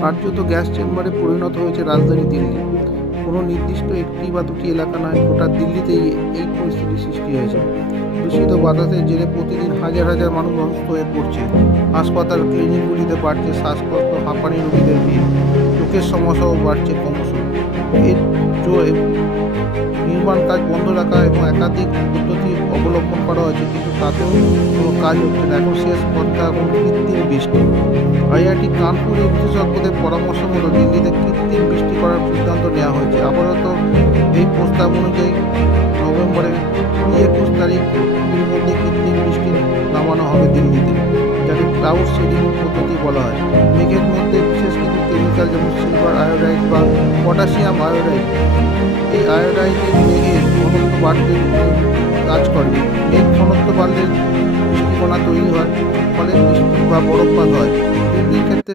কার্যত গ্যাস চেম্বারে পরিণত হয়েছে রাজধানী দিল্লি। কোনো নির্দিষ্ট একটি বা দুটি এলাকা নয়, গোটা দিল্লিতেই এই পরিস্থিতির সৃষ্টি হয়েছে। দূষিত বাতাসের জেরে প্রতিদিন হাজার হাজার মানুষ অসুস্থ হয়ে পড়ছে। হাসপাতাল, ক্লিনিকগুলিতে বাড়ছে শ্বাসকষ্ট, হাঁপানি রোগীদের ভিড়। চোখের সমস্যাও বাড়ছে ক্রমশ। এর জোরে নির্মাণ কাজ বন্ধ রাখা এবং একাধিক পদ্ধতি অবলম্বন করা হয়েছে, কিন্তু তাতেও কোনো কাজ হচ্ছে না। এখন শেষ পন্থা এখন কৃত্রিম বৃষ্টি। আইআইটি কানপুরের বিশেষজ্ঞদের পরামর্শ মতো দিল্লিতে কৃত্রিম বৃষ্টি করার সিদ্ধান্ত নেওয়া হয়েছে। আপাতত এই প্রস্তাব অনুযায়ী নভেম্বরের 20-21 তারিখের মধ্যে কৃত্রিম বৃষ্টি নামানো হবে দিল্লিতে, যাকে ক্লাউড সিডিং পদ্ধতি বলা হয়। মেঘের মধ্যে বিশেষ কিছু কেমিক্যাল, যেমন সিলভার আয়োডাইড বা পটাশিয়াম আয়োডাইড, এই আয়োডাইডের মেঘের ঘনত্ব বাড়তে কাজ করে। মেঘ ঘনত্ব বাড়লে বৃষ্টিকণা তৈরি হয়, ফলে বৃষ্টি বা বরফপাত হয়। দিল্লির ক্ষেত্রে